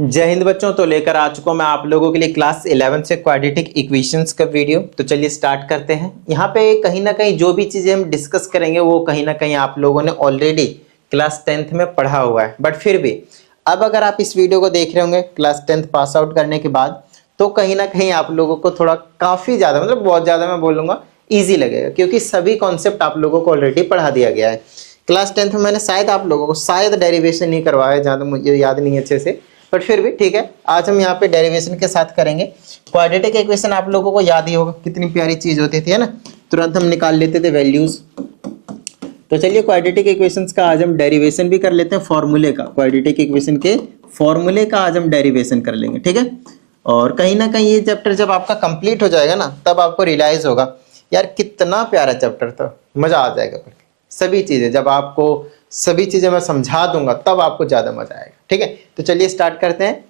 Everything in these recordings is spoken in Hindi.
जय हिंद बच्चों। तो लेकर आ चुका हूं मैं आप लोगों के लिए क्लास 11 से क्वाड्रेटिक इक्वेशंस का वीडियो। तो चलिए स्टार्ट करते हैं। यहाँ पे कहीं ना कहीं जो भी चीजें हम डिस्कस करेंगे वो कहीं ना कहीं आप लोगों ने ऑलरेडी क्लास 10th में पढ़ा हुआ है, बट फिर भी अब अगर आप इस वीडियो को देख रहे होंगे क्लास 10th पास आउट करने के बाद, तो कहीं ना कहीं आप लोगों को थोड़ा काफी ज्यादा, मतलब बहुत ज्यादा मैं बोलूंगा ईजी लगेगा, क्योंकि सभी कॉन्सेप्ट आप लोगों को ऑलरेडी पढ़ा दिया गया है। क्लास 10th में मैंने शायद आप लोगों को शायद डेरिवेशन नहीं करवाया, जहाँ तक मुझे याद नहीं है अच्छे से, बट फिर भी ठीक है। आज हम यहाँ पे डेरिवेशन के साथ करेंगे। क्वाड्रेटिक इक्वेशन आप लोगों को याद ही होगा, कितनी प्यारी चीज होती थी, है ना। तुरंत हम निकाल लेते थे वैल्यूज। तो चलिए क्वाड्रेटिक इक्वेशंस का आज हम डेरिवेशन भी कर लेते हैं, फॉर्मूले का। क्वाड्रेटिक इक्वेशन के फॉर्मूले का आज हम डेरिवेशन कर लेंगे, ठीक है। और कहीं ना कहीं ये चैप्टर जब आपका कंप्लीट हो जाएगा ना, तब आपको रियलाइज होगा यार कितना प्यारा चैप्टर था, मजा आ जाएगा पढ़ के। सभी चीजें जब आपको सभी चीजें मैं समझा दूंगा तब आपको ज्यादा मजा आएगा, ठीक है। तो चलिए स्टार्ट करते हैं।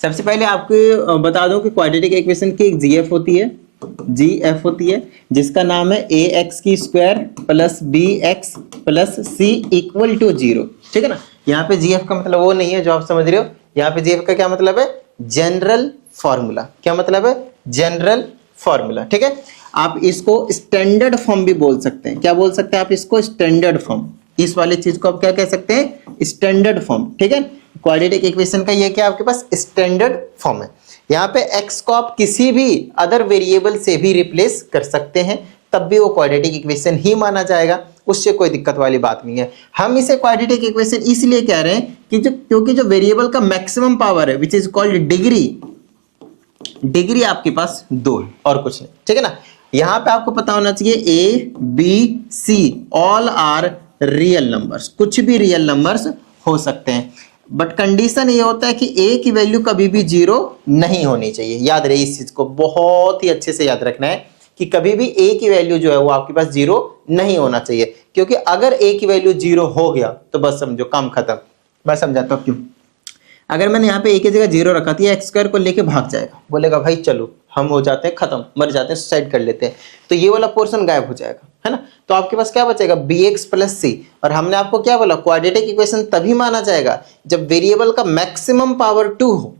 सबसे पहले आपको बता दूं कि क्वाड्रेटिक इक्वेशन की एक जीएफ होती है, जीएफ होती है, जिसका नाम है ए एक्स की square plus B x plus C equal to 0, ठीक है ना। यहाँ पे जीएफ का मतलब वो नहीं है जो आप समझ रहे हो। यहाँ पे जीएफ का क्या मतलब है? General formula. क्या मतलब है? जनरल फॉर्मूला, ठीक है। आप इसको स्टैंडर्ड फॉर्म भी बोल सकते हैं। क्या बोल सकते हैं आप इसको? Standard form. इस वाली चीज को आप क्या कह सकते हैं? स्टैंडर्ड फॉर्म, ठीक है। क्वाड्रेटिक इक्वेशन का ये क्या आपके पास स्टैंडर्ड फॉर्म है। यहाँ पे x को आप किसी भी अदर वेरिएबल से भी रिप्लेस कर सकते हैं, तब भी वो क्वाड्रेटिक इक्वेशन ही माना जाएगा, उससे कोई दिक्कत वाली बात नहीं है। हम इसे क्वाड्रेटिक इक्वेशन इसलिए कह रहे हैं कि क्योंकि जो वेरिएबल का मैक्सिमम पावर है which is called degree, degree आपके पास 2 है और कुछ नहीं, ठीक है ना। यहां पे आपको पता होना चाहिए A B C all are real numbers, कुछ भी रियल नंबर्स हो सकते हैं, बट कंडीशन ये होता है कि ए की वैल्यू कभी भी 0 नहीं होनी चाहिए। याद रहे इस चीज को, बहुत ही अच्छे से याद रखना है कि कभी भी ए की वैल्यू जो है वो आपके पास 0 नहीं होना चाहिए, क्योंकि अगर ए की वैल्यू 0 हो गया तो बस समझो काम खत्म। मैं समझाता हूं क्यों। अगर मैंने यहाँ पे ए की जगह 0 रखा था, एक्स स्क्वायर को लेके भाग जाएगा, बोलेगा भाई चलो हम हो जाते हैं खत्म, मर जाते हैं, सुसाइड कर लेते हैं, तो ये वाला पोर्शन गायब हो जाएगा, है ना। तो आपके पास क्या बचेगा? bx प्लस सी। और हमने आपको क्या बोला? क्वाड्रेटिक इक्वेशन तभी माना जाएगा जब वेरिएबल का मैक्सिमम पावर 2 हो।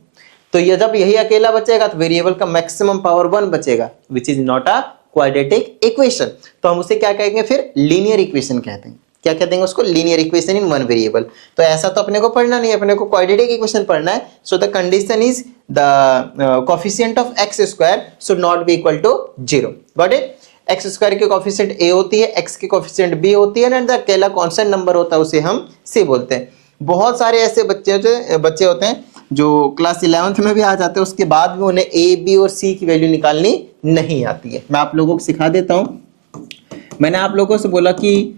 तो ये जब यही अकेला बचेगा तो वेरिएबल का मैक्सिमम पावर 1 बचेगा, which is not a quadratic equation. तो हम उसे क्या कहेंगे फिर? लीनियर इक्वेशन कहते हैं। क्या कहते हैं उसको? Linear equation in one variable. तो ऐसा तो अपने को पढ़ना नहीं है, अपने को क्वाड्रेटिक इक्वेशन पढ़ना है। So the condition is the coefficient of X square should not be equal to 0। Got it? X square की कोफिशिएंट a होती है, एक्स की कोफिशिएंट b होती है, एंड द अकेला कांस्टेंट नंबर होता है उसे हम c बोलते हैं। बहुत सारे ऐसे बच्चे होते हैं जो क्लास 11th में भी आ जाते हैं, उसके बाद भी उन्हें a b और c की वैल्यू निकालनी नहीं आती है। मैं आप लोगों को सिखा देता हूं। मैंने आप लोगों से बोला कि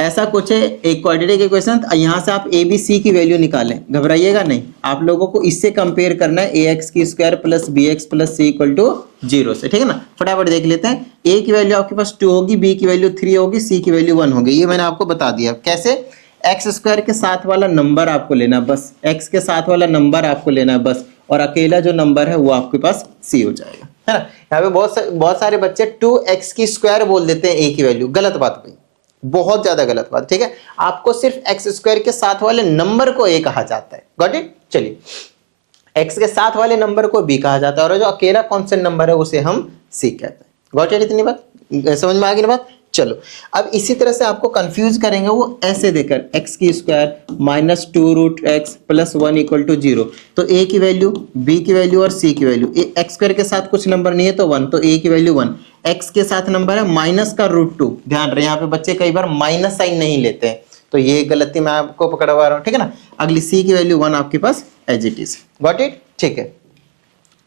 ऐसा कुछ है एक क्वाड्रेटिक इक्वेशन, यहाँ से आप ए बी सी की वैल्यू निकालें, घबराइएगा नहीं। आप लोगों को इससे कंपेयर करना है ए एक्स की square plus B x plus C equal to 0 से, ठीक है ना। फटाफट देख लेते हैं। ए की वैल्यू आपके पास 2 होगी, बी की वैल्यू 3 होगी, सी की वैल्यू 1 होगी। ये मैंने आपको बता दिया कैसे। एक्स स्क्वायर के साथ वाला नंबर आपको लेना है बस, एक्स के साथ वाला नंबर आपको लेना है बस, और अकेला जो नंबर है वो आपके पास सी हो जाएगा, है ना। यहाँ पे बहुत सारे बच्चे 2x की स्क्वायर बोल देते हैं ए की वैल्यू। गलत बात भाई, बहुत ज्यादा गलत बात, ठीक है। आपको सिर्फ एक्स स्क्वायर के साथ वाले नंबर को ए कहा जाता है। Got it? चलिए, एक्स के साथ वाले नंबर को बी कहा जाता है, और जो अकेला कांस्टेंट नंबर है उसे हम सी कहते हैं। Got it? इतनी बात समझ में आ गई ना बात? चलो, अब इसी तरह से आपको कंफ्यूज करेंगे वो ऐसे देकर, एक्स की square minus 2 root X plus 1 equal to 0। तो ए की वैल्यू, बी की वैल्यू और सी की वैल्यू। एक्स स्क्वायर के साथ कुछ नंबर नहीं है तो 1, तो ए की वैल्यू 1। एक्स के साथ नंबर है माइनस का √2। ध्यान रहे यहाँ पे बच्चे कई बार माइनस साइन नहीं लेते हैं, तो ये गलती मैं आपको पकड़वा रहा हूँ, ठीक है ना। अगली सी की वैल्यू 1 आपके पास as it is. Got it? ठीक है,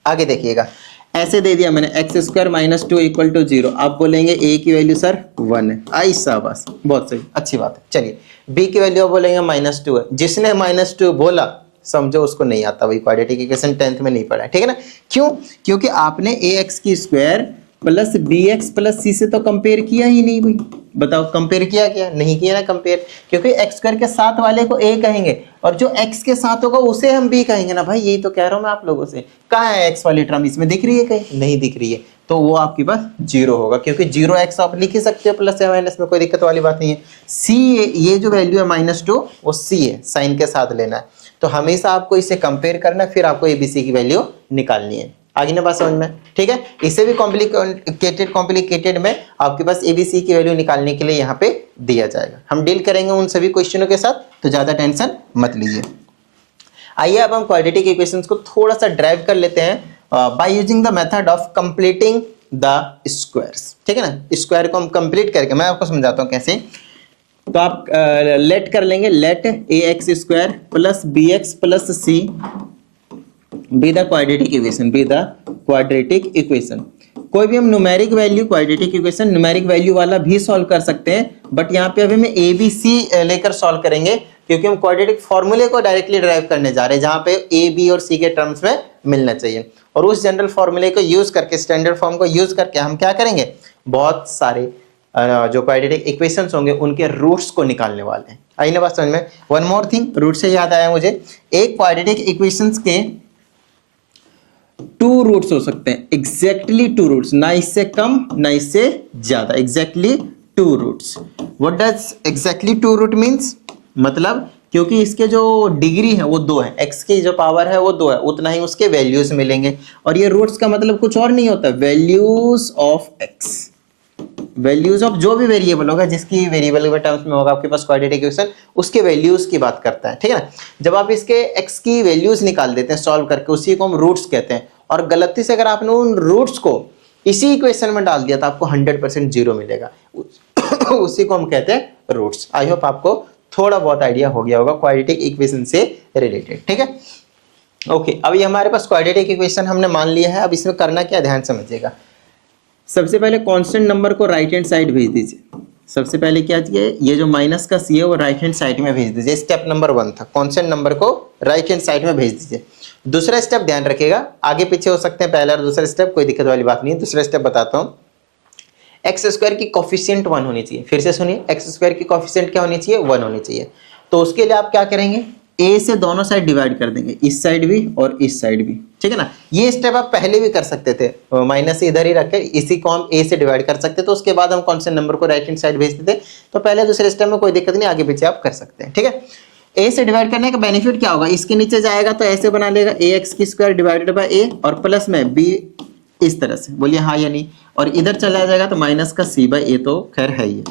आगे देखिएगा। ऐसे दे दिया मैंने x square minus 2 equal to 0। आप बोलेंगे ए की वैल्यू सर 1 है। आई शाबाश, बहुत सही, अच्छी बात है। चलिए, बी की वैल्यू आप बोलेंगे -2 है। जिसने -2 बोला समझो उसको नहीं आता, वही क्वाड्रेटिक इक्वेशन 10th में नहीं पढ़ा है, ठीक है ना। क्यों? क्योंकि आपने ए एक्स की square plus B x plus c से तो कंपेयर किया ही नहीं भाई। बताओ कंपेयर किया क्या? नहीं किया ना कंपेयर, क्योंकि एक्स स्क्वायर के साथ वाले को ए कहेंगे और जो एक्स के साथ होगा उसे हम बी कहेंगे ना भाई। यही तो कह रहा हूं मैं आप लोगों से। कहाँ है एक्स वाली टर्म? इसमें दिख रही है? कहीं नहीं दिख रही है, तो वो आपके पास 0 होगा, क्योंकि 0x आप लिख ही सकते हो प्लस या माइनस में, कोई दिक्कत वाली बात नहीं है। सी, ये जो वैल्यू है -2 वो सी है, साइन के साथ लेना है। तो हमेशा आपको इसे कंपेयर करना, फिर आपको एबीसी की वैल्यू निकालनी है। आगे ना बात समझ में, ठीक है। इससे भी कॉम्प्लिकेटेड में आपके पास एबीसी की वैल्यू निकालने के लिए यहाँ पे दिया जाएगा। हम डील करेंगे उन सभी क्वेश्चनों के साथ, तो ज्यादा टेंशन मत लीजिए। आइए अब हम क्वाड्रेटिक इक्वेशंस को थोड़ा सा ड्राइव कर लेते हैं by using the method of completing the squares, ठीक है ना। स्क्वायर को हम कंप्लीट करके मैं आपको समझाता हूँ कैसे। तो आप लेट कर लेंगे, let A X square plus B x plus C be the quadratic equation, be the quadratic equation. कोई भी हम numeric value quadratic equation numeric value वाला भी सॉल्व कर सकते हैं, बट यहाँ पे अभी हम ए बी सी लेकर सॉल्व करेंगे, क्योंकि हम क्वाड्रेटिक फॉर्मूले को डायरेक्टली ड्राइव करने जा रहे हैं, जहां पे ए बी और सी के टर्म्स में मिलना चाहिए। और उस जनरल फॉर्मूले को यूज करके, स्टैंडर्ड फॉर्म को यूज करके हम क्या करेंगे, बहुत सारे जो क्वाड्रेटिक इक्वेशंस होंगे उनके रूट्स को निकालने वाले हैं। आई ना बात समझ में। वन मोर थिंग, रूट से याद आया मुझे, एक क्वाड्रेटिक इक्वेशंस के 2 रूट्स हो सकते हैं, एग्जैक्टली 2 रूट्स, ना इससे कम ना इससे ज्यादा, exactly 2 roots. What does exactly 2 root means, मतलब क्योंकि इसके जो डिग्री है वो 2 है, x की जो पावर है वो 2 है, उतना ही उसके वैल्यूज मिलेंगे। और ये रूट्स का मतलब कुछ और नहीं होता, values of x, values of जो भी वेरिएबल होगा, जिसकी वेरिएबल के टर्म्स में होगा आपके पास क्वाड्रेटिक इक्वेशन, उसके वैल्यूज की बात करता है, ठीक है ना। जब आप इसके x की वैल्यूज निकाल देते हैं सॉल्व करके, उसी को हम रूट्स कहते हैं। और गलती से अगर आपने उन रूट्स को इसी इक्वेशन में डाल दिया तो आपको 100% जीरो मिलेगा, उसी को हम कहते हैं रूट्स। आई होप आपको थोड़ा बहुत आइडिया हो गया होगा क्वाड्रेटिक इक्वेशन से रिलेटेड, ठीक है। ओके, अब ये हमारे पास क्वाड्रेटिक इक्वेशन हमने मान लिया है। अब इसमें करना क्या, ध्यान समझिएगा। सबसे पहले कांस्टेंट नंबर को राइट हैंड साइड भेज दीजिए। सबसे पहले क्या चाहिए, ये जो माइनस का सी है वो राइट हैंड साइड में भेज दीजिए। स्टेप नंबर 1 था, कांस्टेंट नंबर को राइट हैंड साइड में भेज दीजिए। दूसरा स्टेप ध्यान रखिएगा, आगे पीछे हो सकते हैं पहला और दूसरा स्टेप, कोई दिक्कत वाली बात नहीं है। दूसरा स्टेप बताता हूँ, एक्स स्क्वायर की कोफिशिएंट 1 होनी चाहिए। फिर से सुनिए, एक्स स्क्वायर की कोफिशिएंट क्या होनी चाहिए, 1 होनी चाहिए। तो उसके लिए आप क्या करेंगे, ए से दोनों साइड डिवाइड कर देंगे, इस साइड भी और इस साइड भी, ठीक है ना। ये स्टेप आप पहले भी कर सकते थे, माइनस से इधर ही रख कर इसी को हम ए से डिवाइड कर सकते, तो उसके बाद हम कांस्टेंट नंबर को राइट हैंड साइड भेजते थे। तो पहले दूसरे स्टेप में कोई दिक्कत नहीं, आगे पीछे आप कर सकते हैं, ठीक है। ए से डिवाइड करने का बेनिफिट क्या होगा, इसके नीचे जाएगा तो ऐसे बना लेगा, ए एक्स की स्क्वायर डिवाइडेड बाय ए, और प्लस में बी इस तरह से, बोलिए हाँ या नहीं। और इधर चला जाएगा तो माइनस का सी बाय ए, तो खैर है ही,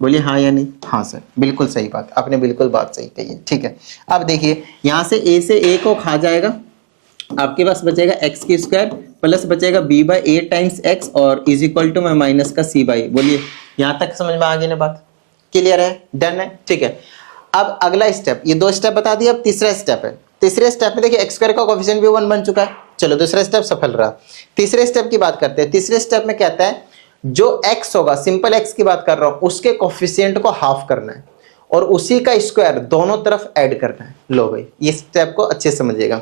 बोलिए हाँ या नहीं। हाँ सर, बिल्कुल सही बात, आपने बिल्कुल बात सही कही है, ठीक है। अब देखिए यहाँ से ए को खा जाएगा, आपके पास बचेगा एक्स की स्क्वायर प्लस बचेगा बी बाय ए टाइम्स एक्स और इज इक्वल टू में माइनस का सी बाई। बोलिए यहाँ तक समझ में आ गई ना बात, क्लियर है, डन है, ठीक है। अब अगला स्टेप, ये 2 स्टेप बता दिया, अब तीसरा स्टेप है। तीसरे स्टेप में देखिए एक्स स्क्वायर का कोएफिशिएंट भी 1 बन चुका है, चलो दूसरा स्टेप सफल रहा। तीसरे स्टेप की बात करते हैं। तीसरे स्टेप में कहता है जो x होगा, सिंपल x की बात कर रहा हूं, उसके कोएफिशिएंट को हाफ करना है और उसी का स्क्वायर दोनों तरफ ऐड करना है। लो भाई, ये स्टेप को अच्छे से समझिएगा।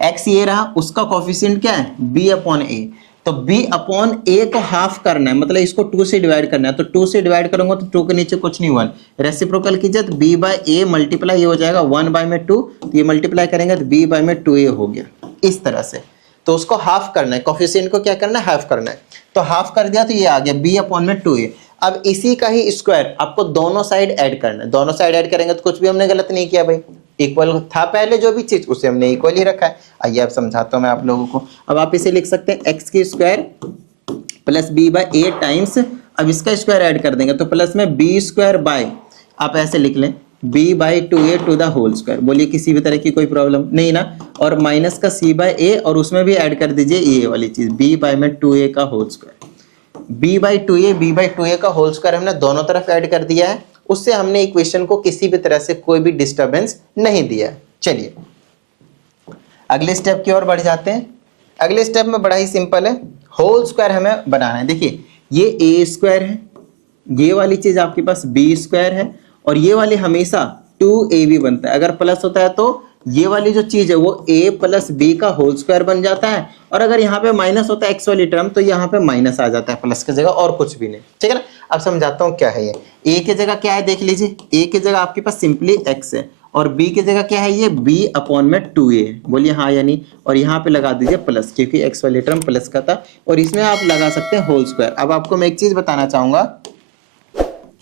x ये रहा, उसका कोएफिशिएंट क्या है, b/a। तो b/a को हाफ करना है, मतलब इसको 2 से डिवाइड करना है। तो 2 से डिवाइड करूंगा तो 2 के नीचे कुछ नहीं, 1 रेसिप्रोकल कीजिए तो b/a मल्टीप्लाई ये हो जाएगा 1/2, तो ये मल्टीप्लाई करेंगे तो b/2a हो गया, इस तरह से। तो उसको हाफ करना है, कोएफिशिएंट को क्या करना है, हाफ करना है। तो हाफ कर दिया तो ये आ गया b/2a। अब इसी का ही स्क्वायर आपको दोनों साइड ऐड करना है। दोनों साइड ऐड करेंगे तो कुछ भी हमने गलत नहीं किया भाई, इक्वल था पहले जो भी चीज उसे हमने इक्वल ही रखा है। आइए अब समझाता हूं मैं आप लोगों को। अब आप इसे लिख सकते हैं एक्स की स्क्वायर प्लस b/a टाइम्स, अब इसका स्क्वायर ऐड कर देंगे तो प्लस में b² बाय, आप ऐसे लिख लें b/2a to the whole square. बोलिए किसी भी तरह की कोई प्रॉब्लम नहीं ना। और माइनस का c/a और उसमें भी ऐड कर दीजिए ये वाली चीज b/2a का होल स्क्वायर। b/2a का होल स्क्वायर हमने दोनों तरफ ऐड कर दिया है, उससे हमने इक्वेशन को किसी भी तरह से कोई भी डिस्टर्बेंस नहीं दिया है। चलिए अगले स्टेप की ओर बढ़ जाते हैं। अगले स्टेप में बड़ा ही सिंपल है, होल स्क्वायर हमें बनाना है। देखिए ये a² है, ये वाली चीज आपके पास b² है, और ये वाली हमेशा 2ab बनता है। अगर प्लस होता है तो ये वाली जो चीज है वो a + b का होल स्क्वायर बन जाता है, और अगर यहाँ पे माइनस होता है x वाली टर्म तो यहाँ पे माइनस आ जाता है प्लस की जगह, और कुछ भी नहीं, ठीक है ना। अब समझाता हूँ क्या है ये। a की जगह क्या है देख लीजिए, a की जगह आपके पास सिंपली x है, और b की जगह क्या है, ये b/2a। बोलिए हाँ या नहीं। और यहाँ पे लगा दीजिए प्लस, क्योंकि x वाली टर्म प्लस का था, और इसमें आप लगा सकते हैं होल स्क्वायर। अब आपको मैं एक चीज बताना चाहूंगा,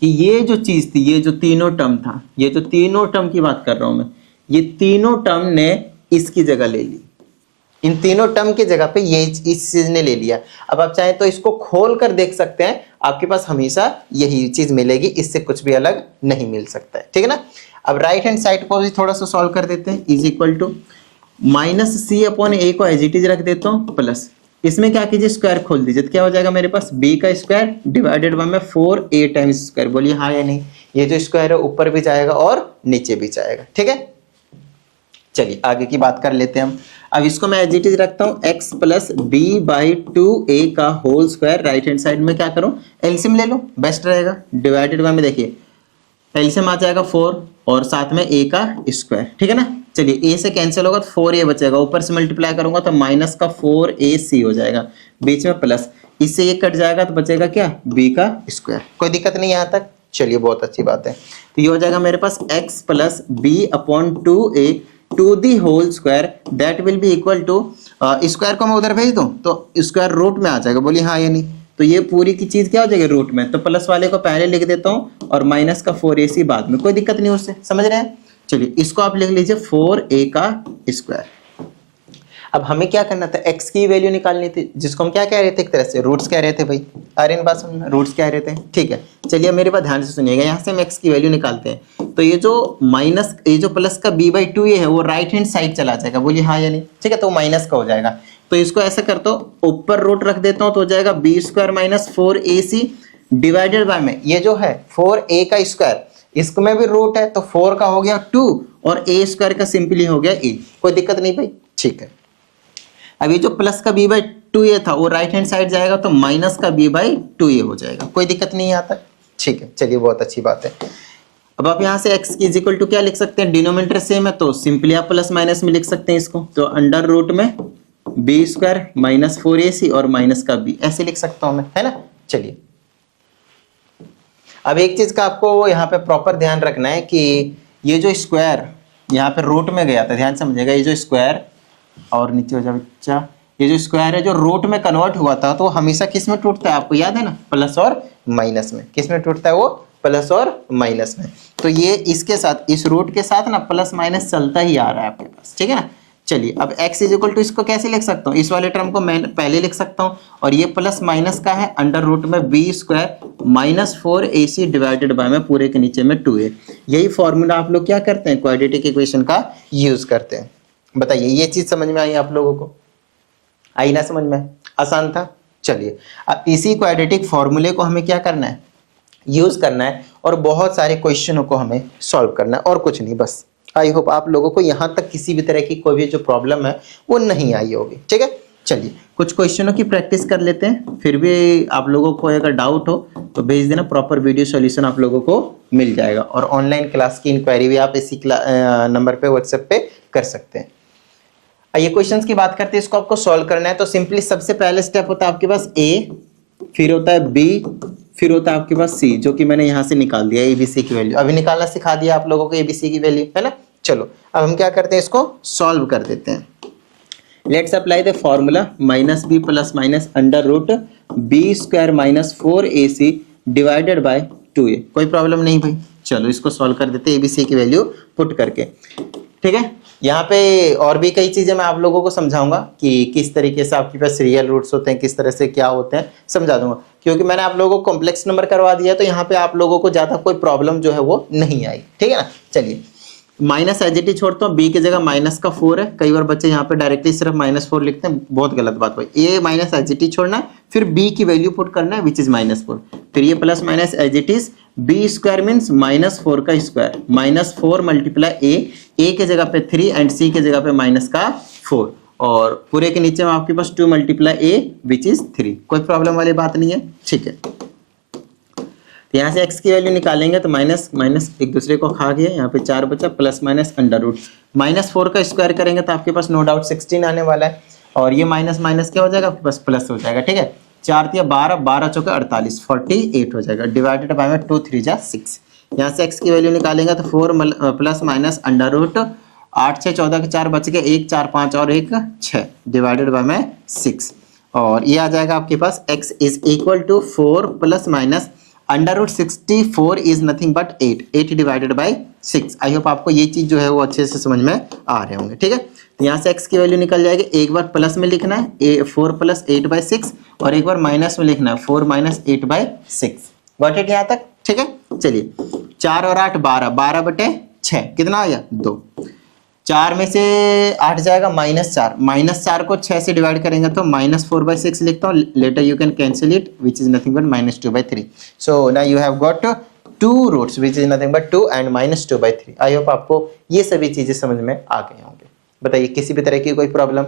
कि ये जो चीज थी, ये जो तीनों टर्म था, ये जो तीनों टर्म की बात कर रहा हूं मैं, ये तीनों टर्म ने इसकी जगह ले ली, इन तीनों टर्म की जगह पे ये इस चीज ने ले लिया। अब आप चाहें तो इसको खोल कर देख सकते हैं, आपके पास हमेशा यही चीज मिलेगी, इससे कुछ भी अलग नहीं मिल सकता है, ठीक है ना। अब राइट हैंड साइड को भी थोड़ा सा सॉल्व कर देते हैं। इज इक्वल टू -c/a को एज इट इज रख देता हूं, प्लस इसमें क्या कीजिए, स्क्वायर खोल दीजिए, तो क्या हो जाएगा मेरे पास b का स्क्वायर डिवाइडेड बाय में 4a टाइम्स स्क्वायर। बोलिए हाँ या नहीं। ये जो स्क्वायर है ऊपर भी जाएगा और नीचे भी जाएगा, ठीक है। चलिए आगे की बात कर लेते हैं हम। अब इसको मैं एज इट इज रखता हूं, x + b/2a का whole square. Right hand side में क्या करूं, एलसीएम ले लो, बेस्ट रहेगा। डिवाइडेड बाय में देखिए एलसीएम आ जाएगा 4 और साथ में a का स्क्वायर, ठीक है ना। चलिए a से कैंसिल होगा तो 4a बचेगा, ऊपर से मल्टीप्लाई करूंगा तो माइनस का 4ac हो जाएगा, बीच में प्लस, इससे ये कट जाएगा तो बचेगा क्या, b का स्क्वायर। कोई दिक्कत नहीं यहाँ तक। चलिए बहुत अच्छी बात है। तो ये हो जाएगा मेरे पास x + b/2a to the whole square that will be equal to, square को मैं उधर भेज दूं तो स्क्वायर रूट में आ जाएगा। बोलिए हाँ या नहीं। तो ये पूरी की चीज क्या हो जाएगी, रूट में, तो प्लस वाले को पहले लिख देता हूं और माइनस का 4ac बाद में, कोई दिक्कत नहीं उससे, समझ रहे हैं। चलिए इसको आप लिख लीजिए 4a का स्क्वायर। अब हमें क्या करना था, x की वैल्यू निकालनी थी, जिसको हम क्या कह रहे थे, एक तरह से रूट्स कह रहे थे भाई। आ रही बात समझ में, रूट्स कह रहे थे, ठीक है। चलिए मेरी बात ध्यान से सुनिएगा, यहाँ से हम x की वैल्यू निकालते हैं, तो ये जो माइनस, ये जो प्लस का b/2 ये है वो राइट हैंड साइड चला जाएगा। बोलिए हाँ या नहीं, ठीक है। तो माइनस का हो जाएगा, तो इसको ऐसा करता हूँ, ऊपर रूट रख देता हूँ तो हो जाएगा b² - 4ac डिवाइडेड बाय में ये जो है 4a का स्क्वायर, इसको में भी रूट है तो 4 का हो गया 2 और a² का सिंपली हो गया a। कोई दिक्कत नहीं भाई, ठीक है। अब ये जो प्लस का b/2 ये था वो राइट हैंड साइड जाएगा तो माइनस का b/2 ये हो जाएगा, कोई दिक्कत नहीं यहाँ तक, ठीक है। चलिए बहुत अच्छी बात है। अब आप यहाँ से x की इज इक्वल टू क्या लिख सकते हैं, डिनोमिनेटर सेम है तो सिंपली आप प्लस माइनस में लिख सकते हैं इसको, तो अंडर रूट में b² - 4ac और माइनस का b, ऐसे लिख सकता हूं मैं, है ना। चलिए अब एक चीज का आपको यहाँ पे प्रॉपर ध्यान रखना है कि ये जो स्क्वायर यहाँ पे रूट में गया था, ध्यान समझिएगा, ये जो स्क्वायर और नीचे हो जाए बच्चा, ये जो स्क्वायर है जो रूट में कन्वर्ट हुआ था तो हमेशा किस में टूटता है, आपको याद है ना, प्लस और माइनस में। किस में टूटता है वो, प्लस और माइनस में। तो ये इसके साथ, इस रूट के साथ ना प्लस माइनस चलता ही आ रहा है आपके पास, ठीक है ना। चलिए अब x इज इक्वल टू, इसको कैसे लिख सकता हूँ, इस वाले टर्म को मैं पहले लिख सकता हूँ और ये प्लस माइनस का है, अंडर रूट में b² - 4ac डिवाइडेड बाय में पूरे के नीचे में 2a। यही फॉर्मूला आप लोग क्या करते हैं, क्वाड्रेटिक इक्वेशन का यूज करते हैं। बताइए ये चीज समझ में आई आप लोगों को, आई ना समझ में, आसान था। चलिए अब इसी क्वाड्रेटिक फॉर्मूले को हमें क्या करना है, यूज करना है और बहुत सारे क्वेश्चनों को हमें सॉल्व करना है और कुछ नहीं, बस। आई होप आप लोगों को यहाँ तक किसी भी तरह की कोई भी जो प्रॉब्लम है वो नहीं आई होगी, ठीक है। चलिए कुछ क्वेश्चनों की प्रैक्टिस कर लेते हैं, फिर भी आप लोगों को अगर डाउट हो तो भेज देना, प्रॉपर वीडियो सॉल्यूशन आप लोगों को मिल जाएगा। और ऑनलाइन क्लास की इंक्वायरी भी आप इसी नंबर पे व्हाट्सएप पे कर सकते हैं। आइए क्वेश्चंस की बात करते हैं, इसको आपको सॉल्व करना है। तो सिंपली सबसे पहले स्टेप होता है आपके पास a, फिर होता है b, फिर होता है आपके पास c, जो कि मैंने यहाँ से निकाल दिया abc की वैल्यू, अभी निकालना सिखा दिया आप लोगों को abc की वैल्यू, है ना। चलो अब हम क्या करते हैं, इसको सॉल्व कर देते हैं। Let's apply the formula -b + under root b² - 4ac divided by 2a। कोई प्रॉब्लम नहीं भाई, चलो इसको सॉल्व कर देते हैं abc की वैल्यू पुट करके, ठीक है। यहाँ पे और भी कई चीजें मैं आप लोगों को समझाऊंगा कि किस तरीके से आपके पास रियल रूट्स होते हैं, किस तरह से क्या होते हैं, समझा दूंगा। क्योंकि मैंने आप लोगों को कॉम्प्लेक्स नंबर करवा दिया तो यहाँ पे आप लोगों को ज्यादा कोई प्रॉब्लम जो है वो नहीं आई, ठीक है ना। चलिए माइनस एज इट इज छोड़ता हूँ, b की जगह माइनस का 4 है। कई बार बच्चे यहाँ पे डायरेक्टली सिर्फ -4 लिखते हैं, बहुत गलत बात भाई। a minus as it is छोड़ना है, फिर b की वैल्यू पुट करना है विच इज -4, फिर ये plus minus as it is b² means -4 का स्क्वायर, -4 × a के जगह पे 3 एंड c के जगह पे माइनस का 4 और पूरे के नीचे में आपके पास 2 × a विच इज 3। कोई प्रॉब्लम वाली बात नहीं है, ठीक है। तो यहाँ से x की वैल्यू निकालेंगे तो माइनस माइनस एक दूसरे को खा गया, यहाँ पे 4 बचा, प्लस माइनस अंडर रूट -4 का स्क्वायर करेंगे तो आपके पास नो डाउट 16 आने वाला है और ये माइनस माइनस क्या हो जाएगा आपके पास, प्लस हो जाएगा, ठीक है। 4 × 12, 12 × 4 48, 48 हो जाएगा, डिवाइडेड बाय में 2 × 3 = 6। यहाँ से x की वैल्यू निकालेंगे तो 4 प्लस माइनस अंडर रूट 8 6 14 के 4 बच गए, 1 4 5 और 1 6 डिवाइडेड बाय में 6 और ये आ जाएगा आपके पास x is equal to 4 plus minus under root 64 is nothing but 8 divided by 6। I hope आपको ये चीज जो है वो अच्छे से समझ में आ रहे होंगे, ठीक है। तो यहाँ से x की वैल्यू निकल जाएगी, एक बार प्लस में लिखना है 4 प्लस 8/6 और एक बार माइनस में लिखना है 4 माइनस 8/6। गॉट इट यहाँ तक, ठीक है। चलिए 4 और 8 12, 12/6 कितना आ गया 2। 4 में से 8 जाएगा -4, -4 को 6 से डिवाइड करेंगे तो -4/6 लिखता हूँ। Later you can cancel it which is nothing but -2/3। So now you have got 2 roots which is nothing but 2 and -2/3। I hope आपको ये सभी चीजें समझ में आ गए होंगे। बताइए किसी भी तरह की कोई प्रॉब्लम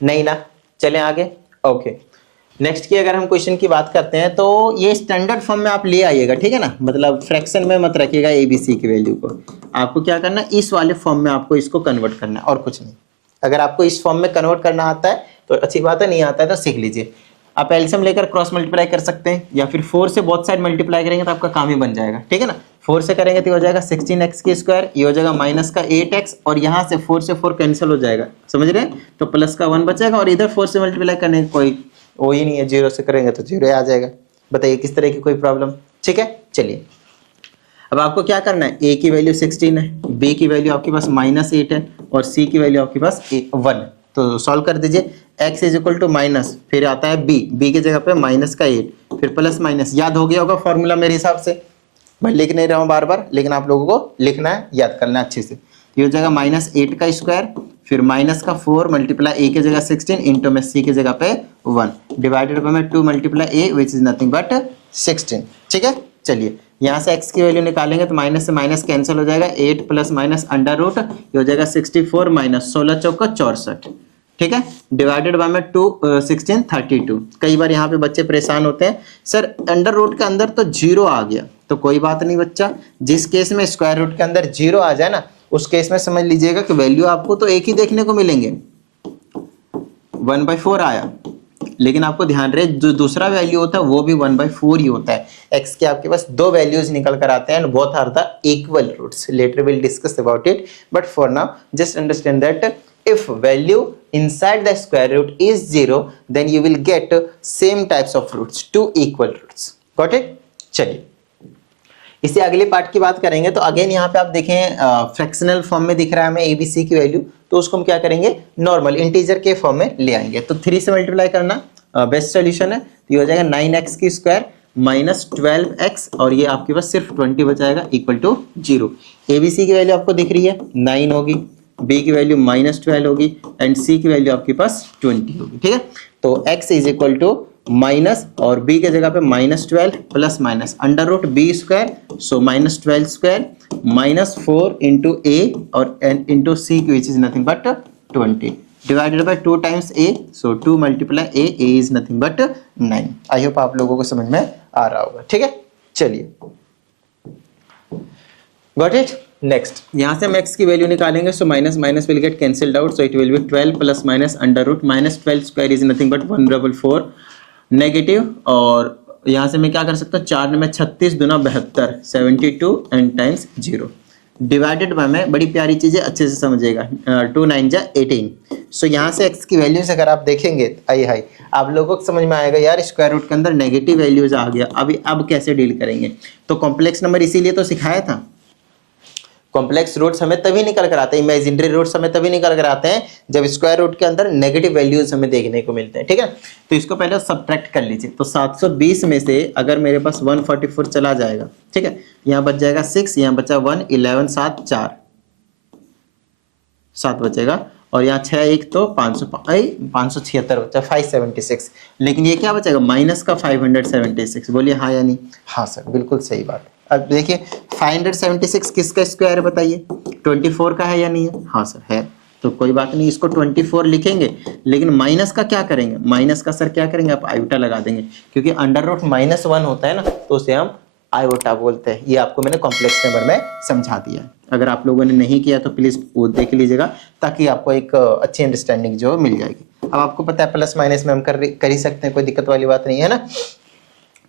नहीं ना। चलें आगे। ओके, नेक्स्ट की अगर हम क्वेश्चन की बात करते हैं तो ये स्टैंडर्ड फॉर्म में आप ले आइएगा, ठीक है ना। मतलब फ्रैक्शन में मत रखिएगा ABC की वैल्यू को। आपको क्या करना है, इस वाले फॉर्म में आपको इसको कन्वर्ट करना है और कुछ नहीं। अगर आपको इस फॉर्म में कन्वर्ट करना आता है तो अच्छी बात है, नहीं आता है तो सीख लीजिए। आप एलसीएम लेकर क्रॉस मल्टीप्लाई कर सकते हैं या फिर 4 से बोथ साइड मल्टीप्लाई करेंगे तो आपका काम ही बन जाएगा, ठीक है ना। 4 से करेंगे तो हो जाएगा 16x², ये हो जाएगा माइनस का 8x और यहाँ से 4 से 4 कैंसिल हो जाएगा, समझ रहे हैं। तो प्लस का 1 बचेगा और इधर 4 से मल्टीप्लाई करने की कोई वो ही नहीं है, 0 से करेंगे तो 0 आ जाएगा। बताइए किस तरह की कोई प्रॉब्लम, ठीक है। चलिए अब आपको क्या करना है, a की वैल्यू 16 है, b की वैल्यू आपके पास -8 है और c की वैल्यू आपके पास 1। तो सॉल्व कर दीजिए। x is equal to minus, फिर आता है b की जगह पे माइनस का 8, फिर प्लस माइनस। याद हो गया होगा फॉर्मूला मेरे हिसाब से, मैं लिख नहीं रहा हूँ बार बार, लेकिन आप लोगों को लिखना है, याद करना है अच्छे से। ये हो जाएगा -8 का स्क्वायर, फिर माइनस का 4 मल्टीप्लाई a की जगह 16 इंटू में c की जगह पे 1 डिवाइडेड बाय में 2 multiply a which is nothing but 16, ठीक है। चलिए यहाँ से x की वैल्यू निकालेंगे तो माइनस से माइनस कैंसिल हो जाएगा, 8 प्लस माइनस अंडर रूट, ये हो जाएगा 64 माइनस 16 चौका 64, ठीक है। डिवाइडेड बाय में 2 16 32। कई बार यहाँ पे बच्चे परेशान होते हैं, सर अंडर रूट के अंदर तो 0 आ गया। तो कोई बात नहीं बच्चा, जिस केस में स्क्वायर रूट के अंदर 0 आ जाए ना, उस केस में समझ लीजिएगा कि वैल्यू आपको तो एक ही देखने को मिलेंगे, 1/4 आया। लेकिन आपको ध्यान रहे जो दूसरा वैल्यू होता है वो भी 1/4 ही होता है। x के आपके पास 2 वैल्यूज निकल कर आते हैं and both are the equal roots. Later will discuss about it, but for now just understand that if value inside the square root is 0 then you will get same types of roots, 2 equal roots. Got it? चलिए इसी अगले पार्ट की बात करेंगे। तो अगेन यहाँ पे आप देखें फ्रैक्शनल फॉर्म में दिख रहा है हमें ABC की वैल्यू, तो उसको हम क्या करेंगे, नॉर्मल इंटीजर के फॉर्म में ले आएंगे। तो 3 से मल्टीप्लाई करना बेस्ट सोल्यूशन है। तो ये हो जाएगा 9x² माइनस 12x और ये आपके पास सिर्फ 20 बचाएगा इक्वल टू 0। ABC की वैल्यू आपको दिख रही है 9 होगी, b की वैल्यू -12 होगी एंड c की वैल्यू आपके पास 20 होगी, ठीक है। तो x is equal to minus और b के जगह पे -12 plus minus under root b², so -12² -4 into a और into c which is nothing but 20 divided by 2 times a, so 2 multiply a is nothing but 9। I hope आप लोगों को समझ में आ रहा होगा, ठीक है। चलिए गॉट इट। नेक्स्ट यहाँ से हम x की वैल्यू निकालेंगे, so minus minus will get cancelled out, so it will be 12 plus minus under root -12² is nothing but 1/4 negative. और यहाँ से मैं क्या कर सकता हूँ, 4 में 36 दूना 72 72 एंड टाइम्स 0 डिवाइडेड बाय में बड़ी प्यारी चीजें अच्छे से समझिएगा 2 9 जा 18। सो यहाँ से x की वैल्यूज अगर आप देखेंगे आई हाई आप लोगों को समझ में आएगा यार स्क्वायर रूट के अंदर नेगेटिव वैल्यूज आ गया, अभी अब कैसे डील करेंगे। तो कॉम्प्लेक्स नंबर इसीलिए तो सिखाया था, कॉम्प्लेक्स रूट्स हमें तभी निकल कर आते हैं, इमेजिनरी रूट्स हमें तभी निकल कर आते हैं जब स्क्वायर रूट के अंदर नेगेटिव वैल्यूज हमें देखने को मिलते हैं, ठीक है। तो इसको पहले सब्ट्रैक्ट कर लीजिए। तो 720 में से अगर मेरे पास 144 चला जाएगा, ठीक है, यहाँ बच जाएगा 6, यहाँ बचा 1 11 7 4 7 बचेगा और यहाँ 6 1 तो 576 बचा 576। लेकिन ये क्या बचेगा, माइनस का 576। बोलिए हाँ या नहीं। हाँ सर बिल्कुल सही बात है। अब देखिए 576 किसका स्क्वायर है बताइए, 24 का है या नहीं है। हाँ सर है, तो कोई बात नहीं, इसको 24 लिखेंगे। लेकिन माइनस का क्या करेंगे, माइनस का सर क्या करेंगे, आप आयोटा लगा देंगे, क्योंकि अंडर रूट -1 होता है ना, तो उसे हम आयोटा बोलते हैं। ये आपको मैंने कॉम्प्लेक्स नंबर में समझा दिया है। अगर आप लोगों ने नहीं किया तो प्लीज वो देख लीजिएगा, ताकि आपको एक अच्छी अंडरस्टैंडिंग जो मिल जाएगी। अब आपको पता है प्लस माइनस में हम कर ही सकते हैं, कोई दिक्कत वाली बात नहीं है ना।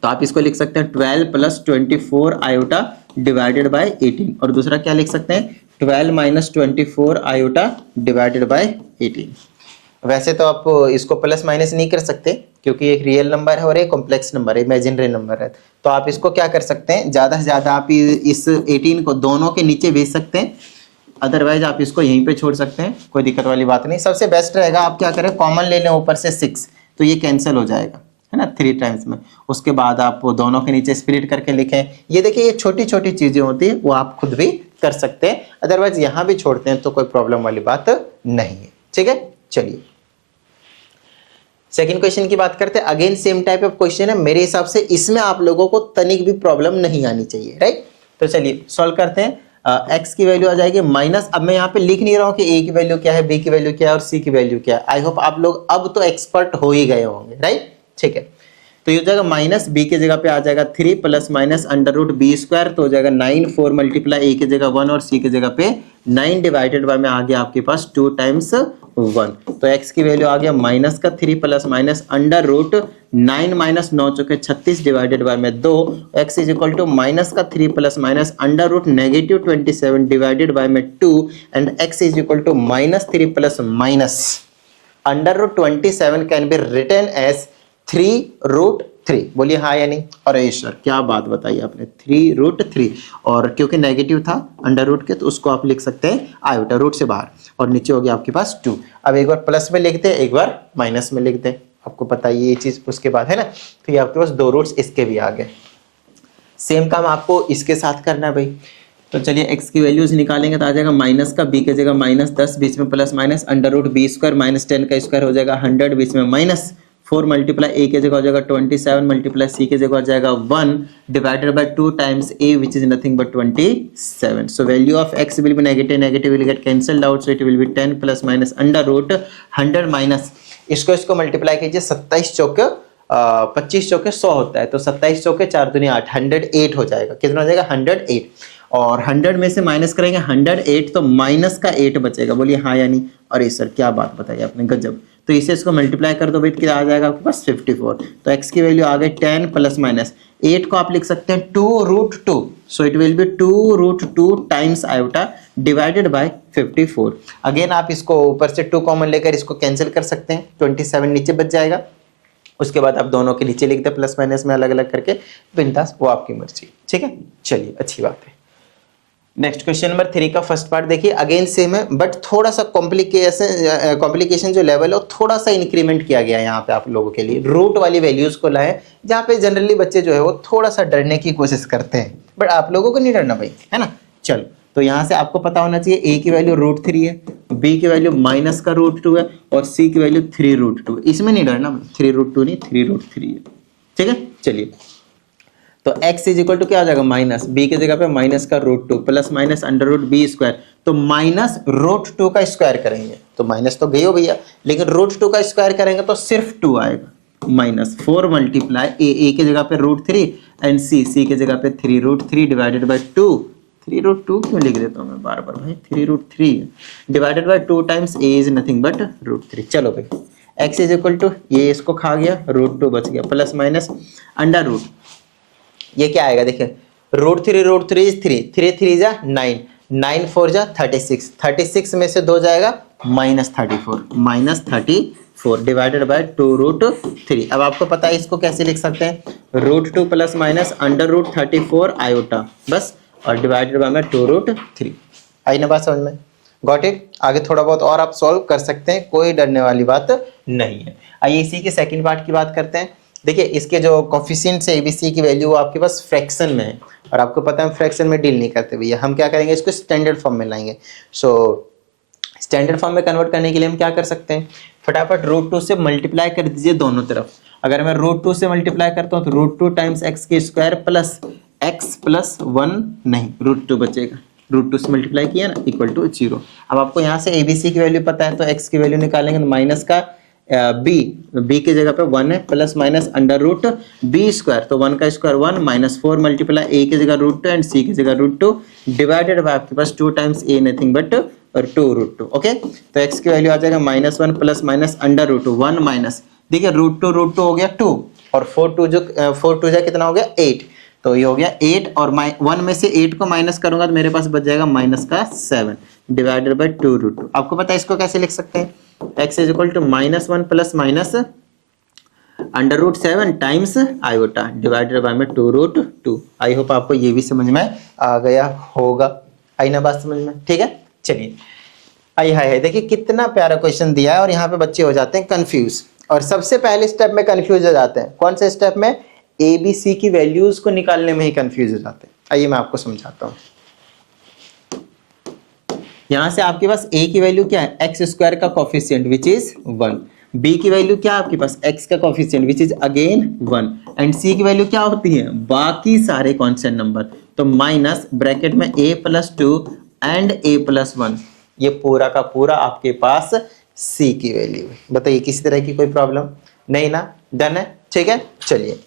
तो आप इसको लिख सकते हैं 12 प्लस 24 आयोटा डिवाइडेड बाय 18, और दूसरा क्या लिख सकते हैं 12 माइनस 24 आयोटा डिवाइडेड बाय 18। वैसे तो आप इसको प्लस माइनस नहीं कर सकते क्योंकि एक रियल नंबर है और एक कॉम्प्लेक्स नंबर है, इमेजिनरी नंबर है, तो तो आप इसको क्या कर सकते हैं, ज़्यादा से ज़्यादा आप इस 18 को दोनों के नीचे भेज सकते हैं, अदरवाइज आप इसको यहीं पे छोड़ सकते हैं, कोई दिक्कत वाली बात नहीं। सबसे बेस्ट रहेगा आप क्या करें, कॉमन ले लें ऊपर से 6, तो ये कैंसिल हो जाएगा, है ना, 3 टाइम्स में। उसके बाद आप वो दोनों के नीचे स्प्लिट करके लिखें। ये देखिए ये छोटी छोटी चीज़ें होती है, वो आप खुद भी कर सकते हैं, अदरवाइज यहाँ भी छोड़ते हैं तो कोई प्रॉब्लम वाली बात नहीं है। ठीक है, चलिए सेकंड क्वेश्चन की बात करते हैं। Again same type of question है, मेरे हिसाब से इसमें आप लोगों को तनिक भी प्रॉब्लम नहीं आनी चाहिए, राइट। तो चलिए सॉल्व करते हैं। x की वैल्यू आ जाएगी माइनस, अब मैं यहाँ पे लिख नहीं रहा हूँ कि a की वैल्यू क्या है, b की वैल्यू क्या है और c की वैल्यू क्या है। आई होप आप लोग अब तो एक्सपर्ट हो ही गए होंगे, राइट। ठीक है, तो ये हो जाएगा माइनस, b की जगह पे आ जाएगा 3 plus minus under root b square, तो हो जाएगा 9, 4 मल्टीप्लाई a की जगह 1 और c की जगह पे 9 डिवाइडेड बाय में आ गया आपके पास 2 टाइम्स 1। तो x की वैल्यू आ गया माइनस का 3 plus minus under root 9 minus 9 चौके 36 डिवाइडेड बाय में 2, x is equal to minus का 3 plus minus under root negative 27 divided by में 2 and x is equal to minus 3 plus minus under root 27 can be written as 3√3। बोलिए हाँ या नहीं। और सर क्या बात बताई आपने, 3√3, और क्योंकि नेगेटिव था अंडर रूट के तो उसको आप लिख सकते हैं आयोटा, रूट से बाहर, और नीचे हो गया आपके पास 2। अब एक बार प्लस में लिखते हैं, एक बार माइनस में लिखते हैं, आपको पता है ये चीज उसके बाद, है ना। तो ये आपके पास 2 रूट्स इसके भी आ गए। सेम काम आपको इसके साथ करना है भाई। तो चलिए x की वैल्यूज निकालेंगे तो आ जाएगा माइनस का, b की जगह माइनस 10, बीच में plus minus under root b square minus 10 का स्क्वायर हो जाएगा 100, बीच में माइनस 4 मल्टीप्लाई a की जगह हो जाएगा 27 मल्टीप्लाई c की जगह हो जाएगा 1 divided by 2 times a which is nothing but 27. So value of x will be negative, negative will get cancelled out, so it will be 10 plus minus under root 100 minus इसको मल्टीप्लाई कीजिए, 27 चौके 25 चौके 100 होता है, तो 27 चौके 4 दूनी 8, 108 हो जाएगा। कितना हो जाएगा 108, और 100 में से माइनस करेंगे 108 तो माइनस का 8 बचेगा। बोलिए हाँ या नहीं। अरे सर क्या बात बताई आपने, गजब। तो इसे इसको मल्टीप्लाई कर दो, बेट क्या आ जाएगा आपके पास 54। तो x की वैल्यू आ गई 10 प्लस माइनस 8 को आप लिख सकते हैं 2√2, सो it will B 2√2 times iota divided bye 54। Again आप इसको ऊपर से 2 कॉमन लेकर इसको कैंसिल कर सकते हैं, 27 नीचे बच जाएगा। उसके बाद आप दोनों के नीचे लिख दे प्लस माइनस में अलग अलग करके, बिंदास, वो आपकी मर्जी। ठीक है, चलिए अच्छी बात है। नेक्स्ट क्वेश्चन नंबर 3 का फर्स्ट पार्ट देखिए, अगेन सेम है बट थोड़ा सा कॉम्प्लिकेशन जो लेवल है थोड़ा सा इंक्रीमेंट किया गया है यहाँ पे आप लोगों के लिए। रूट वाली वैल्यूज को लाए, जहाँ पे जनरली बच्चे जो है वो थोड़ा सा डरने की कोशिश करते हैं, बट आप लोगों को नहीं डरना भाई, है ना। चलो, तो यहाँ से आपको पता होना चाहिए a की वैल्यू √3 है, b की वैल्यू माइनस का √2 है, और c की वैल्यू 3√2। इसमें नहीं डरना, 3√2 नहीं 3√3 है। ठीक है, चलिए तो x इज इक्वल टू क्या हो जाएगा माइनस, b की जगह पे माइनस का √2 plus minus under root b square, तो माइनस √2 का स्क्वायर करेंगे तो माइनस तो गई हो भैया, लेकिन √2 का स्क्वायर करेंगे तो सिर्फ 2 आएगा, माइनस 4 मल्टीप्लाई a की जगह पे √3 एंड c की जगह पे 3√3 डिवाइडेड बाय 2। 3√2 क्यों लिख देता हूँ मैं बार बार भाई, 3√3 divided by 2 times a is nothing but √3। चलो भाई x इज इक्वल टू, ये इसको खा गया, √2 बच गया, प्लस माइनस अंडर रूट, ये क्या आएगा देखिए, √3 इज 3, 3 3 जा 9, 9 4 जा 36, 36 में से 2 जाएगा -34 डिवाइडेड बाय 2√3। अब आपको पता है इसको कैसे लिख सकते हैं, √2 plus minus under root 34 iota, बस, और डिवाइडेड बाय में 2√3। आई ना बात समझ में, गॉट इट। आगे थोड़ा बहुत और आप सॉल्व कर सकते हैं, कोई डरने वाली बात नहीं है। आइए इसी के सेकंड पार्ट की बात करते हैं। देखिए इसके जो कोफिशिएंट्स है एबीसी की वैल्यू आपके पास फ्रैक्शन में है, और आपको पता है हम फ्रैक्शन में डील नहीं करते भैया, हम क्या करेंगे इसको स्टैंडर्ड फॉर्म में लाएंगे। सो स्टैंडर्ड फॉर्म में कन्वर्ट करने के लिए हम क्या कर सकते हैं, फटाफट √2 से मल्टीप्लाई कर दीजिए दोनों तरफ। अगर मैं √2 से मल्टीप्लाई करता हूँ तो √2 टाइम्स x के स्क्वायर प्लस x प्लस 1 नहीं, √2 बचेगा, √2 से मल्टीप्लाई किया ना, इक्वल टू 0। अब आपको यहाँ से एबीसी की वैल्यू पता है, तो x की वैल्यू निकालेंगे, माइनस का b की जगह पे 1 है, plus minus under root b square, तो 1 का स्क्वायर 1 माइनस 4 मल्टीप्लाई a की जगह √2 एंड c की जगह √2 डिवाइडेड बाय आपके पास 2 टाइम्स a नथिंग बट और 2√2। ओके, तो x की वैल्यू आ जाएगा -1 plus minus under root 1 minus, देखिए √2 हो गया 2, और 4 2 जा कितना हो गया 8, तो ये हो गया 8, और 1 में से 8 को माइनस करूंगा तो मेरे पास बच जाएगा -7 डिवाइडेड बाय 2√2। आपको पता है इसको कैसे लिख सकते हैं, x is equal to -1 plus minus √7 times iota divided by में 2√2। आई होप आपको ये भी समझ में आ गया होगा। आई ना बात समझ में? ठीक है, चलिए। आई हाय, देखिए कितना प्यारा क्वेश्चन दिया है और यहाँ पे बच्चे हो जाते हैं कंफ्यूज, और सबसे पहले स्टेप में कंफ्यूज हो जाते हैं। कौन से स्टेप में? ABC की वैल्यूज को निकालने में ही कंफ्यूज हो जाते हैं। आइए मैं आपको समझाता हूँ। यहां से आपके पास a की वैल्यू क्या है? x² का कोफिशिएंट विच इज 1। b की वैल्यू क्या है आपके पास? x का coefficient which is again 1। And c की वैल्यू क्या होती है? बाकी सारे कांस्टेंट नंबर। तो माइनस ब्रैकेट में a+2 एंड a+1, ये पूरा का पूरा आपके पास c की वैल्यू है। बताइए किसी तरह की कोई प्रॉब्लम नहीं ना? डन है, ठीक है। चलिए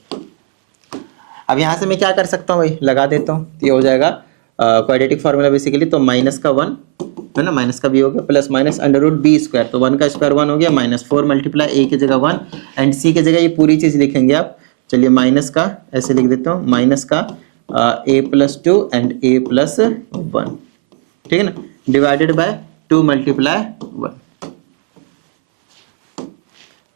अब यहां से मैं क्या कर सकता हूं भाई? लगा देता हूं, ये हो जाएगा क्वाड्रेटिक फार्मूला बेसिकली। तो माइनस का 1 है ना, माइनस का भी हो गया, प्लस माइनस √b², तो 1 का स्क्वायर 1 हो गया, -4 मल्टीप्लाई a की जगह 1 एंड c की जगह ये पूरी चीज लिखेंगे आप। चलिए माइनस का ऐसे लिख देता हूँ, माइनस का a+2 एंड a+1, ठीक है ना, डिवाइडेड बाय 2 मल्टीप्लाई 1।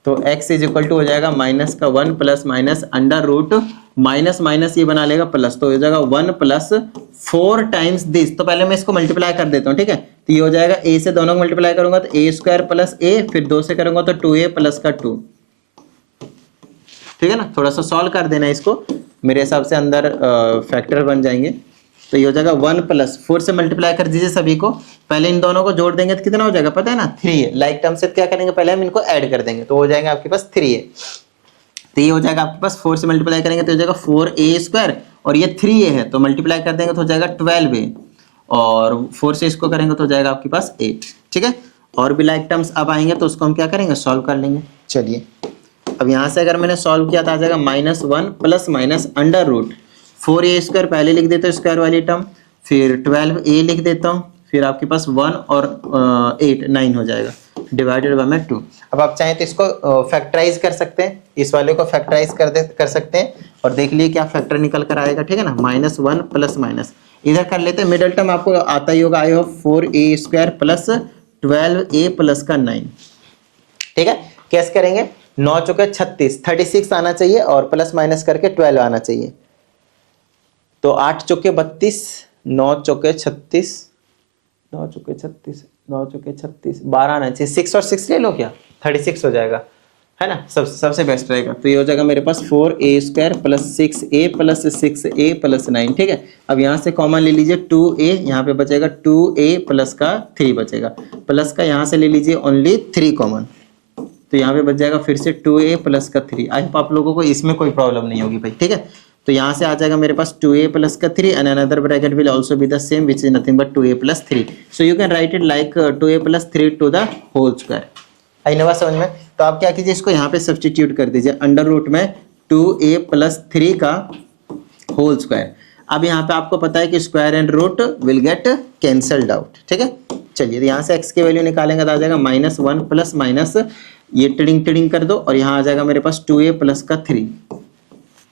तो x इज इक्वल टू हो जाएगा माइनस का 1 प्लस माइनस √ माइनस माइनस ये बना लेगा प्लस, तो हो जाएगा 1 + 4 टाइम्स दिस। तो पहले मैं इसको मल्टीप्लाई कर देता हूँ, ठीक है। तो ये हो जाएगा a से दोनों को मल्टीप्लाई करूंगा तो a² + a, फिर 2 से करूंगा तो 2a + का 2, ठीक है ना। थोड़ा सा सॉल्व कर देना इसको, मेरे हिसाब से अंदर फैक्टर बन जाएंगे। तो ये हो जाएगा 1 + 4 से मल्टीप्लाई कर दीजिए सभी को। पहले इन दोनों को जोड़ देंगे तो कितना हो जाएगा पता है ना? 3a। लाइक टर्म से क्या करेंगे? पहले हम इनको ऐड कर देंगे तो हो जाएगा आपके पास 3a। तो ये हो जाएगा आपके पास 4 से मल्टीप्लाई करेंगे तो हो जाएगा 4a² और ये 3a है तो मल्टीप्लाई कर देंगे तो हो जाएगा 12a, और 4 से इसको करेंगे तो हो जाएगा आपके पास 8, ठीक है। और भी लाइक टर्म्स अब आएंगे तो उसको हम क्या करेंगे? सॉल्व कर लेंगे। चलिए अब यहाँ से अगर मैंने सॉल्व किया तो आ जाएगा -1 प्लस माइनस √4a² पहले लिख देता हूँ स्क्वायर वाली टर्म, फिर 12a लिख देता हूँ, फिर आपके पास 1 और 8 9 हो जाएगा, डिवाइडेड बाय में 2। अब आप चाहें तो इसको फैक्टराइज कर सकते हैं, इस वाले को फैक्टराइज कर सकते हैं और देख लिए क्या फैक्टर निकल कर आएगा, ठीक है ना। -1 प्लस माइनस इधर कर लेते हैं, मिडल टर्म आपको आता ही होगा, I hope 4a² plus 12a plus का 9, ठीक है। कैसे करेंगे? 9 चौके 36, 36 आना चाहिए और प्लस माइनस करके 12 आना चाहिए। तो 8 चौके 32, 9 चौके 36, 9 चौके 36, 9 चौके 36, 12 आना चाहिए। 6 और 6 ले लो क्या? 36 हो जाएगा, है ना। सबसे बेस्ट रहेगा। तो ये हो जाएगा मेरे पास 4a² plus 6a plus 6a plus 9, ठीक है। अब यहाँ से कॉमन ले लीजिए 2a, यहाँ पे बचेगा 2a प्लस का 3 बचेगा, प्लस का यहाँ से ले लीजिए ओनली 3 कॉमन, तो यहाँ पे बच जाएगा फिर से 2a प्लस का 3। आई होप आप लोगों को इसमें कोई प्रॉब्लम नहीं होगी भाई, ठीक है। तो यहाँ से आ जाएगा मेरे पास 2a प्लस का 3 and another bracket will also be the same which is nothing but 2a plus 3। So you can write it like 2a plus 3 to the whole square. आई ना बात समझ में? तो आप क्या कीजिए, इसको यहाँ पे सब्सटीट्यूट कर दीजिए अंडर रूट में 2a प्लस 3 का होल स्क्वायर। अब यहाँ पे आपको पता है कि square and root will get cancelled out, ठीक है। चलिए तो यहाँ से x की वैल्यू निकालेंगे तो आ जाएगा -1 प्लस माइनस ये टिडिंग टिडिंग कर दो और यहाँ आ जाएगा मेरे पास 2a प्लस का 3,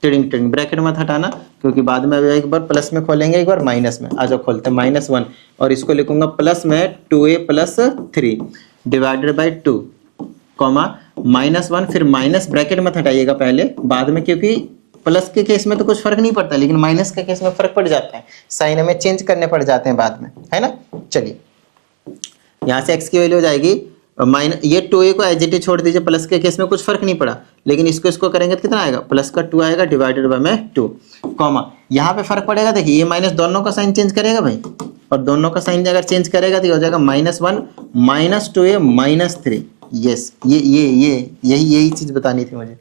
टिडिंग टिडिंग ब्रैकेट मत हटाना क्योंकि बाद में एक बार प्लस में खोलेंगे एक बार माइनस में। आ जाओ खोलते हैं -1 और इसको लिखूंगा प्लस में 2a plus 3 divided by 2 comma -1, फिर माइनस ब्रैकेट मत हटाइएगा पहले, बाद में, क्योंकि प्लस के केस में तो कुछ फर्क नहीं पड़ता लेकिन माइनस के केस में फर्क पड़ जाता है, साइन हमें चेंज करने पड़ जाते हैं बाद में, है ना। चलिए यहाँ से x की वैल्यू हो जाएगी ये 2a को एज इट इज छोड़ दीजिए, प्लस के केस में कुछ फर्क नहीं पड़ा लेकिन इसको करेंगे तो कितना आएगा? प्लस का 2 आएगा डिवाइडेड बाय में 2 कॉमा यहाँ पे फर्क पड़ेगा। देखिए ये माइनस दोनों का साइन चेंज करेगा भाई, और दोनों का साइन अगर चेंज करेगा तो ये हो जाएगा -1 -2a -3। यस यही चीज बतानी थी मुझे।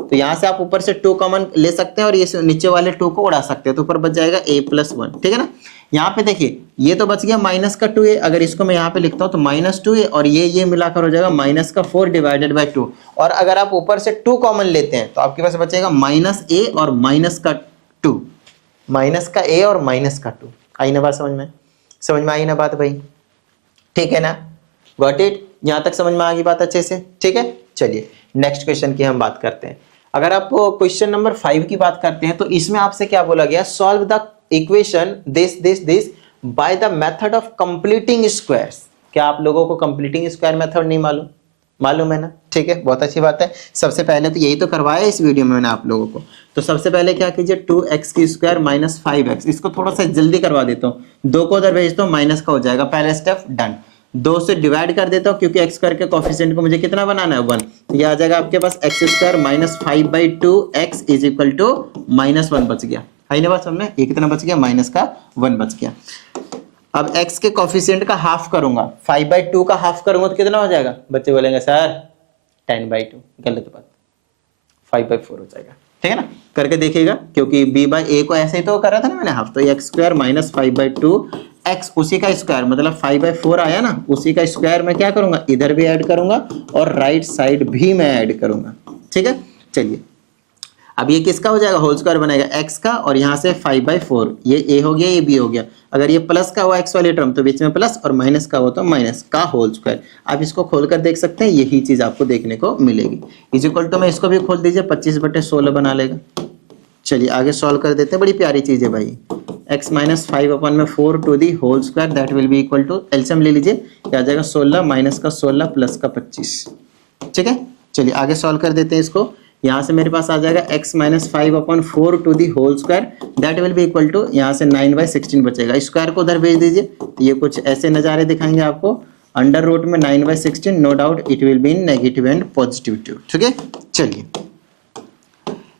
तो यहाँ से आप ऊपर से 2 कॉमन ले सकते हैं और ये नीचे वाले 2 को उड़ा सकते हैं, तो ऊपर बच जाएगा a+1, ठीक है ना। यहाँ पे देखिए ये तो बच गया माइनस का 2a, अगर इसको मैं यहाँ पे लिखता हूँ तो -2a और ये मिलाकर हो जाएगा -4 डिवाइडेड बाई 2, और अगर आप ऊपर से 2 कॉमन लेते हैं तो आपके पास बचेगा -a और -2, माइनस का a और -2। आई ना बात समझ में आई ना बात भाई, ठीक है ना। Got it? यहाँ तक समझ में आ गई बात अच्छे से, ठीक है। चलिए नेक्स्ट क्वेश्चन की हम बात करते हैं। अगर आप क्वेश्चन नंबर 5 की बात करते हैं तो इसमें आपसे क्या बोला गया? Solve the equation this by the method of completing squares. क्या आप लोगों को कंप्लीटिंग स्क्वायर मेथड नहीं मालूम? मालूम है ना, ठीक है, बहुत अच्छी बात है। सबसे पहले तो यही तो करवाया इस वीडियो में मैंने आप लोगों को। तो सबसे पहले क्या कीजिए, 2x² माइनस 5x, इसको थोड़ा सा जल्दी करवा देता हूँ, 2 को उधर भेजता हूँ, माइनस का हो जाएगा, पहला स्टेप डन। 2 से डिवाइड कर देता हूँ क्योंकि x² के कोफिशिएंट को मुझे कितना बनाना है, 1। ये आ जाएगा आपके पास x² minus 5/2x is equal to -1 बच गया, है ना बात समझ में, ये कितना बच गया, -1 बच गया। अब x के कोफिशिएंट का हाफ करूंगा, 5/2 का हाफ करूंगा तो कितना हो जाएगा, बच्चे बोलेंगे सर 10/2, गलत बात, 5/4 हो जाएगा, ठीक है ना, करके देखिएगा, क्योंकि b/a को ऐसे ही तो करा था ना मैंने हाफ, तो x² माइनस 5/2 x उसी का स्क्वायर मतलब 5/4 आया ना, उसी का स्क्वायर मैं क्या करूंगा, इधर भी ऐड करूंगा और राइट साइड भी मैं ऐड करूंगा, ठीक है। चलिए अब ये किसका हो जाएगा, होल स्क्वायर बनेगा x का, और यहाँ से 5/4, ये a हो गया, ये b हो गया। अगर ये प्लस का हुआ x वाली टर्म तो बीच में प्लस, और माइनस का हो तो माइनस का होल स्क्वायर। आप इसको खोलकर देख सकते हैं, यही चीज आपको देखने को मिलेगी। इज इक्वल टू में इसको भी खोल दीजिए, 25/16 बना लेगा। चलिए आगे सॉल्व कर देते हैं, बड़ी प्यारी चीज है भाई, x minus 5/4 to the whole square that will be equal to, LCM ले लीजिए, क्या आ जाएगा 16 माइनस का 16 प्लस का 25, ठीक है। चलिए आगे सॉल्व कर देते हैं इसको, यहाँ से मेरे पास आ जाएगा x minus 5/4 to the whole square that will be equal to, यहाँ से 9/16 बचेगा, स्क्वायर को उधर भेज दीजिए, तो ये कुछ ऐसे नज़ारे दिखाएंगे आपको, अंडर रूट में 9/16, no doubt it will be in negative and positive too, ठीक है। चलिए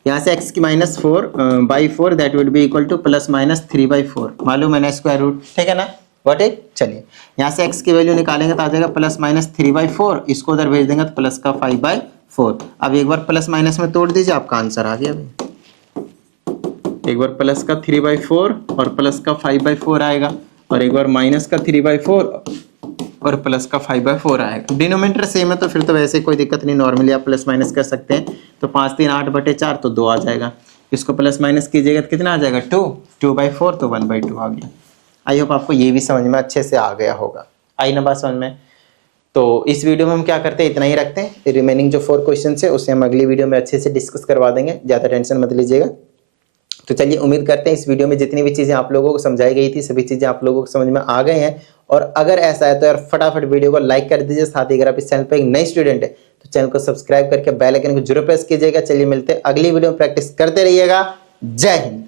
यहाँ से x की -4/4 that will be equal to plus minus 3/4, मालूम है ना स्क्वायर रूट, ठीक है ना, व्हाट इट। चलिए यहाँ से x की वैल्यू निकालेंगे तो आ जाएगा प्लस माइनस 3/4, इसको उधर भेज देंगे तो प्लस का 5/4। अब एक बार प्लस माइनस में तोड़ दीजिए, आपका आंसर आ गया भाई। एक बार प्लस का 3/4 और प्लस का 5/4 आएगा, और एक बार माइनस का 3/4 और प्लस का 5/4 आएगा। डिनोमिनेटर सेम है तो फिर तो वैसे कोई दिक्कत नहीं, नॉर्मली आप प्लस माइनस कर सकते हैं। तो 5 3 8/4 तो 2 आ जाएगा, इसको प्लस माइनस कीजिएगा तो कितना आ जाएगा 2/4 तो 1/2 आ गया। आई होप आपको ये भी समझ में अच्छे से आ गया होगा, आई ना बात समझ में। तो इस वीडियो में हम क्या करते हैं, इतना ही रखते हैं। रिमेनिंग जो 4 क्वेश्चन है उसे हम अगली वीडियो में अच्छे से डिस्कस करवा देंगे, ज़्यादा टेंशन मत लीजिएगा। तो चलिए उम्मीद करते हैं इस वीडियो में जितनी भी चीज़ें आप लोगों को समझाई गई थी सभी चीज़ें आप लोगों को समझ में आ गए हैं। और अगर ऐसा है तो यार फटाफट वीडियो को लाइक कर दीजिए, साथ ही अगर आप इस चैनल पर एक नई स्टूडेंट है तो चैनल को सब्सक्राइब करके बेल आइकन को जरूर प्रेस कीजिएगा। चलिए मिलते हैं अगली वीडियो में, प्रैक्टिस करते रहिएगा। जय हिंद।